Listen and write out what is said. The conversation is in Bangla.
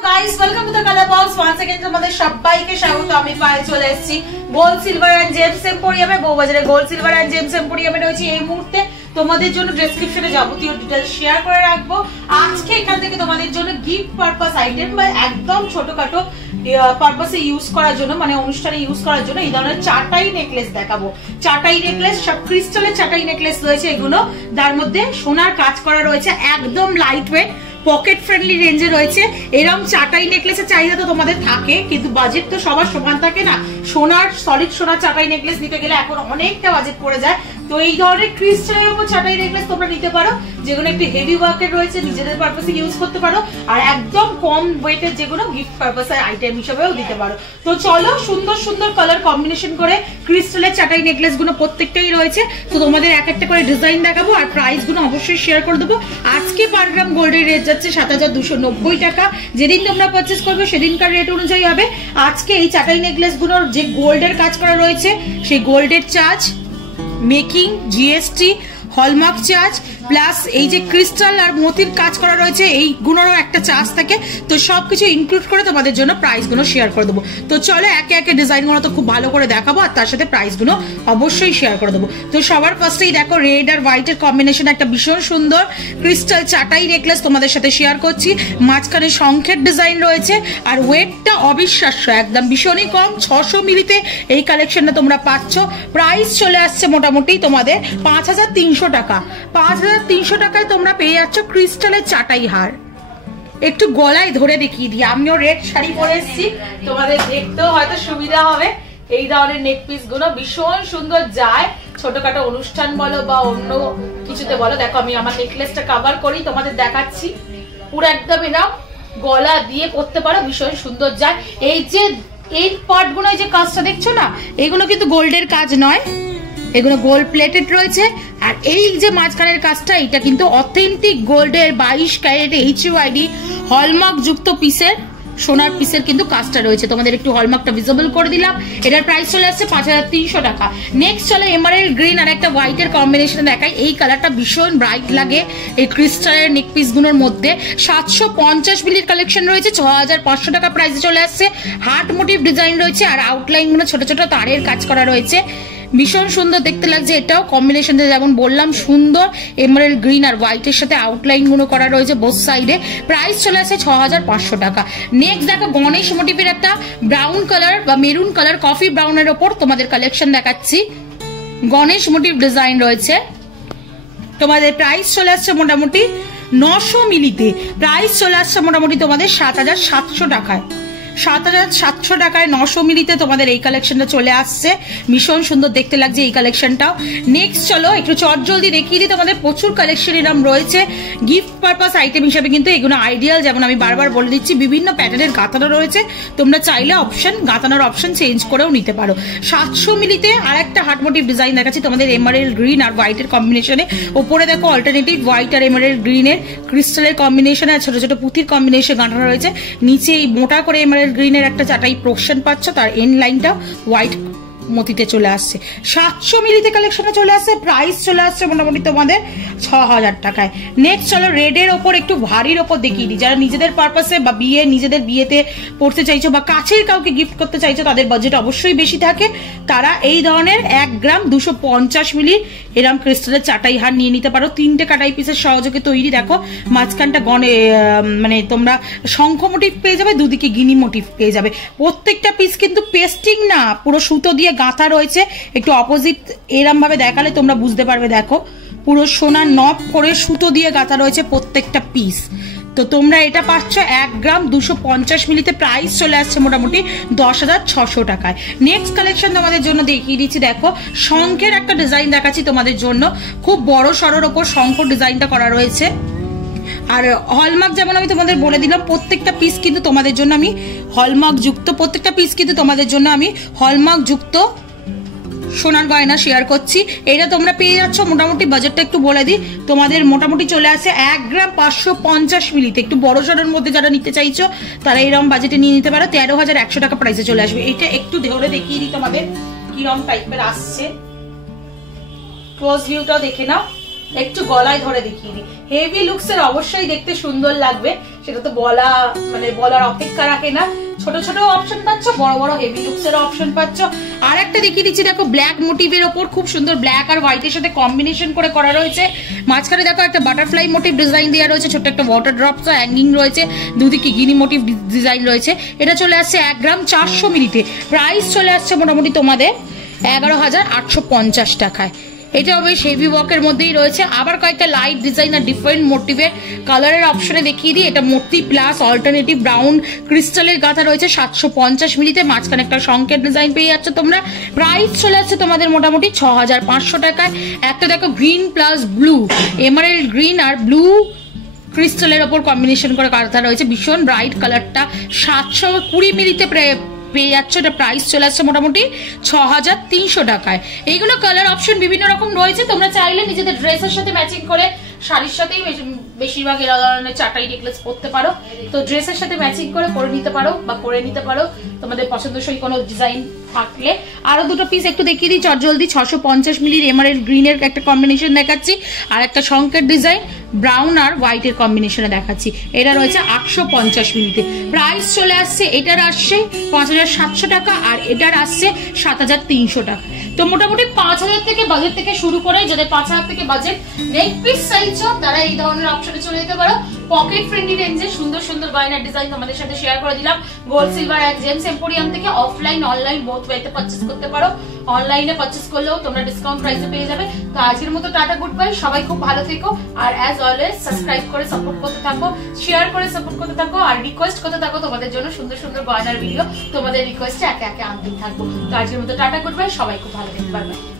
Guys, welcome to the color box. Once again তোমাদের সবাইকে স্বাগত। আমি পায়ে চলে এসেছি গোল্ড সিলভার এন্ড জেমস এম্পোরিয়ামে। বউবাজারে গোল্ড সিলভার এন্ড জেমস এম্পোরিয়ামে রয়েছে এই মুহূর্তে। তোমাদের জন্য ডেসক্রিপশনে যাবতীয় ডিটেইলস শেয়ার করে রাখবো। আজকে এখান থেকে তোমাদের জন্য গিফট পারপাস আইটেম বা একদম ছোটখাটো পারপাসে ইউজ করার জন্য, মানে অনুষ্ঠানে ইউজ করার জন্য এই ধরনের চাটাই নেকলেস দেখাবো। চাটাই নেকলেস, সব ক্রিস্টালের চাটাই নেকলেস রয়েছে এগুলো। তার মধ্যে সোনার কাজ করা রয়েছে, একদম লাইট ওয়েট, পকেট ফ্রেন্ডলি রেঞ্জে রয়েছে। এরকম চাটাই নেকলেসের চাহিদা তো তোমাদের থাকে, কিন্তু বাজেট তো সবার সমান থাকে না। সোনার সলিড সোনার চাটাই নেকলেস নিতে গেলে এখন অনেকটা বাজেট পড়ে যায়। তো এই ধরনের ক্রিস্টালের উপর চাটাই নেকলেস তোমরা নিতে পারো, যেগুলো একটু হেভি ওয়ার্কের রয়েছে, নিজেদের পারপাসে ইউজ করতে পারো। আর একদম কম ওয়েটের যেগুলো গিফট পারপাসের আইটেম হিসেবেও দিতে পারো। তো চলো, সুন্দর সুন্দর কালার কম্বিনেশন করে ক্রিস্টালের চাটাই নেকলেস গুলো প্রত্যেকটাই রয়েছে। তো তোমাদের এক একটা করে ডিজাইন দেখাবো আর প্রাইস গুলো অবশ্যই শেয়ার করে দেবো। আজকে পার গ্রাম গোল্ডের রেট যাচ্ছে 7290 টাকা। যেদিন তোমরা পারচেস করবে সেদিনকার রেট অনুযায়ী হবে। আজকে এই চাটাই নেকলেস গুলোর যে গোল্ডের কাজ করা রয়েছে, সেই গোল্ডের charge, making, GST, hallmark charge, plus এই যে ক্রিস্টাল আর মতির কাজ করা রয়েছে এইগুলোরও একটা চার্জ থাকে। তো সবকিছু ইনক্লুড করে তোমাদের জন্য প্রাইস গুলো শেয়ার করে দেবো। তো চলো একে একে ডিজাইন গুলো তো খুব ভালো করে দেখাবো আর তার সাথে প্রাইস গুলো অবশ্যই শেয়ার করে দেবো। তো সবার ফার্স্টেই দেখো, রেড আর হোয়াইটের কম্বিনেশন একটা ভীষণ সুন্দর ক্রিস্টাল চাটাই নেকলেস তোমাদের সাথে শেয়ার করছি। মাঝখানে শঙ্খের ডিজাইন রয়েছে আর ওয়েটটা অবিশ্বাস্য, একদম ভীষণই কম, 600 মিলিতে এই কালেকশনটা তোমরা পাচ্ছ। প্রাইস চলে আসছে মোটামুটি তোমাদের 5300 টাকা। 5300 টাকায় তোমরা পেয়ে যাচ্ছ ক্রিস্টালের চাটাই হার। একটু গলায় ধরে দেখিয়ে দিই, আমিও রেড শাড়ি পরে এসেছি, তোমাদের দেখতেও হয়তো সুবিধা হবে। এই ধরনের নেক পিস গুলো ভীষণ সুন্দর যায় ছোটখাটো অনুষ্ঠান বলো বা অন্য কিছুতে বলো। দেখো আমি আমার নেকলেসটা কভার করি, তোমাদের দেখাচ্ছি। পুরো একদম এরকম গলা দিয়ে পরতে পারো, ভীষণ সুন্দর যায়। এই যে এই পার্ট গুলো, এই যে কাজটা দেখছো না, এগুলো কিন্তু গোল্ডের কাজ নয়, এগুলো গোল্ড প্লেটেড রয়েছে। আর এই যে মাঝখানের কাজটা, এটা কিন্তু অথেন্টিক গোল্ডের 22 ক্যারেট HUID হলমার্ক যুক্ত পিসের, সোনার পিসের কিন্তু কাজটা রয়েছে। তোমাদের একটু হলমার্কটা ভিজিবল করে দিলাম। এটার প্রাইস চলে আসছে 5300 টাকা। নেক্সট চলে এমারেল্ড গ্রিন আর একটা হোয়াইটের কম্বিনেশন দেখাই। এই কালারটা ভীষণ ব্রাইট লাগে এই ক্রিস্টালের নেক পিস গুলোর মধ্যে। 750 মিলির কালেকশন রয়েছে, 6500 টাকা প্রাইসে চলে আসছে। হার্ট মোটিভ ডিজাইন রয়েছে আর আউটলাইন গুলো ছোট ছোট তারের কাজ করা রয়েছে, ভীষণ সুন্দর দেখতে লাগছে। এটাও কম্বিনেশন যেমন বললাম সুন্দর, এমারেল্ড গ্রিন আর হোয়াইটের সাথে আউটলাইন গুলো করা রয়েছে বোথ সাইডে। প্রাইস চলে আসে 6500 টাকা। নেক্সট দেখো, গণেশ মোটিভের একটা ব্রাউন কালার বা মেরুন কালার, কফি ব্রাউনের ওপর তোমাদের কালেকশন দেখাচ্ছি। গণেশ মোটিভ ডিজাইন রয়েছে, তোমাদের প্রাইস চলে আসছে মোটামুটি 900 মিলিতে। প্রাইস চলে আসছে মোটামুটি তোমাদের 7700 টাকায়। 7700 টাকায় 900 মিলিতে তোমাদের এই কালেকশনটা চলে আসছে। ভীষণ সুন্দর দেখতে লাগছে এই কালেকশনটাও। নেক্সট চলো একটু চট জলদি দেখিয়ে দিই, তোমাদের প্রচুর কালেকশন এরকম রয়েছে গিফট পারপাস আইটেম হিসাবে, কিন্তু এগুলো আইডিয়াল। যেমন আমি বারবার বলে দিচ্ছি, বিভিন্ন প্যাটার্নের গাঁথানো রয়েছে, তোমরা চাইলে গাঁথানোর অপশন চেঞ্জ করেও নিতে পারো। 700 মিলিতে আর একটা হার্ট মোটিভ ডিজাইন দেখাচ্ছি তোমাদের এমারেল্ড গ্রিন আর হোয়াইটের কম্বিনেশনে। ওপরে দেখো অল্টারনেটিভ হোয়াইট আর এমারেল্ড গ্রিনের ক্রিস্টালের কম্বিনেশন আর ছোট ছোট পুঁথির কম্বিনেশন গাঁথানো রয়েছে। নিচে এই মোটা করে এমারেল্ড গ্রিনের একটা চাটাই পোর্শন পাচ্ছ, তার এন্ড লাইনটা হোয়াইট মতিতে চলে আসছে। 700 মিলিতে কালেকশনে চলে আসছে। প্রাইস চলে আসছে মোটামুটি তোমাদের 6000 টাকায়। নেক্সট চলো রেডের ওপর একটু ভারীর ওপর দেখিয়ে দিই। যারা নিজেদের পারপাসে বা নিজেদের বিয়েতে পড়তে চাইছো বা কাছের কাউকে গিফট করতে চাইছো, তাদের বাজেট অবশ্যই বেশি থাকে, তারা এই ধরনের 1 গ্রাম 250 মিলি এরম ক্রিস্টালের চাটাই হার নিয়ে নিতে পারো। 3টে কাটাই পিসের সহযোগে তৈরি। দেখো মাঝখানটা মানে তোমরা শঙ্খ মোটিভ পেয়ে যাবে, দুদিকে গিনি মোটিভ পেয়ে যাবে। প্রত্যেকটা পিস কিন্তু পেস্টিং না, পুরো সুতো দিয়ে গাঁথা রয়েছে। একটু অপোজিট এরম ভাবে দেখালে তোমরা বুঝতে পারবে। দেখো পুরো সোনার নব করে সুতো দিয়ে গাঁথা রয়েছে প্রত্যেকটা পিস। তো তোমরা এটা পাচ্ছ 1 গ্রাম 250 মিলিতে। প্রাইস চলে আসছে মোটামুটি 10600 টাকায়। নেক্সট কালেকশন তোমাদের জন্য দেখিয়ে দিচ্ছি। দেখো শঙ্খের একটা ডিজাইন দেখাচ্ছি তোমাদের জন্য, খুব বড় সরোর ওপর শঙ্খ ডিজাইনটা করা রয়েছে। আর হলমার্ক যেমন আমি তোমাদের বলে দিলাম, প্রত্যেকটা পিস কিন্তু তোমাদের জন্য আমি হলমার্ক যুক্ত, প্রত্যেকটা পিস কিন্তু তোমাদের জন্য আমি হলমার্ক যুক্ত সোনার গয়না শেয়ার করছি। এটা তোমরা পেয়ে যাচ্ছ মোটামুটি, বাজেটটা একটু বলে দিই, তোমাদের মোটামুটি চলে আসে 1 গ্রাম 550 মিলিতে। একটু বড় সড়ের মধ্যে যারা নিতে চাইছো তারা এইরকম বাজেটে নিয়ে নিতে পারো। 13100 টাকা প্রাইসে চলে আসবে। এটা একটু ধরে দেখিয়ে দিই তোমাদের কিরকম টাইপের আসছে, ক্লোজ ভিউটাও দেখে নাও। একটু গলায় ধরে দেখিয়ে দিই। হেভি লুকসের অবশ্যই দেখতে সুন্দর লাগবে, সেটা তো বলার অপেক্ষা রাখে না। ছোট ছোট অপশন পাচ্ছ, বড় বড় হেভি লুকস এর অপশন পাচ্ছ। আর একটা দেখিয়ে দিচ্ছি, দেখো ব্ল্যাক মোটিভের ওপর খুব সুন্দর ব্ল্যাক আর হোয়াইটের সাথে কম্বিনেশন করে করা রয়েছে। মাঝখানে দেখো একটা বাটারফ্লাই মোটিভ ডিজাইন দেওয়া রয়েছে, ছোট্ট একটা ওয়াটার ড্রপস হ্যাঙ্গিং রয়েছে, দুদিকে গিনি মোটিভ ডিজাইন রয়েছে। এটা চলে আসছে 1 গ্রাম 400 মিলিতে। প্রাইস চলে আসছে মোটামুটি তোমাদের 11,850 টাকায়। এটাও বেশ হেভি ওয়ার্কের মধ্যেই রয়েছে। আবার কয়েকটা লাইট ডিজাইন আর ডিফারেন্ট মোটিভের কালারের অপশনে দেখিয়ে দিই। এটা মূর্তি প্লাস অল্টারনেটিভ ব্রাউন ক্রিস্টালের গাঁথা রয়েছে 750 মিলিতে। মাঝখানে একটা শঙ্কের ডিজাইন পেয়ে যাচ্ছে তোমরা। প্রাইস চলে আসছে তোমাদের মোটামুটি 6,500 টাকায়। একটা দেখো green plus blue, emerald green আর ব্লু ক্রিস্টালের ওপর কম্বিনেশন করে গাঁথা রয়েছে, ভীষণ ব্রাইট কালারটা। 720 মিলিতে পেয়ে যাচ্ছে। এটা প্রাইস চলে আসছে মোটামুটি 6,300 টাকায়। এইগুলো কালার অপশন বিভিন্ন রকম রয়েছে, তোমরা চাইলে নিজেদের ড্রেসের সাথে ম্যাচিং করে, শাড়ির সাথেই বেশিরভাগ এরা ধরনের চাটাই নেকলেস পরতে পারো, তো ড্রেসের সাথে ম্যাচিং করে নিতে পারো তোমাদের পছন্দসই কোনো ডিজাইন থাকলে। আরো দুটো পিস একটু দেখিয়ে দিই চটজলদি। 650 মিলির এমারেল্ড গ্রিনের একটা কম্বিনেশন দেখাচ্ছি, আর একটা শঙ্কের ডিজাইন ব্রাউন আর হোয়াইটের কম্বিনেশনে দেখাচ্ছি। এটা রয়েছে 850 মিলিতে। প্রাইস চলে আসছে, এটার আসছে 5,700 টাকা আর এটার আসছে 7,300 টাকা। তো মোটামুটি 5,000 থেকে বাজেট থেকে শুরু করে, যাদের 5,000 থেকে বাজেট নেক পিস চাইছো তারা এই ধরনের অপশনে চলে যেতে পারো। পকেট ফ্রেন্ডলি রেঞ্জে সুন্দর সুন্দর গয়নার ডিজাইন তোমাদের সাথে শেয়ার করে দিলাম gold silver and gems emporium থেকে। অফলাইন অনলাইন বোথ ওয়েতে পারচেজ করতে পারো। অনলাইনে পারচেজ করলেও তোমরা ডিসকাউন্ট প্রাইসে পেয়ে যাবে। তো আজকের মতো টাটা, গুড বাই, সবাই খুব ভালো থেকো। আর অ্যাজ অলওয়েজ সাবস্ক্রাইব করে সাপোর্ট করতে থাকো, শেয়ার করে সাপোর্ট করতে থাকো, আর রিকোয়েস্ট করতে থাকো তোমাদের জন্য সুন্দর সুন্দর গয়নার ভিডিও তোমাদের রিকোয়েস্টে একে একে আনতে থাকবো। তো আজকের মতো টাটা, গুড বাই, সবাই খুব ভালো থেকো, বাই বাই।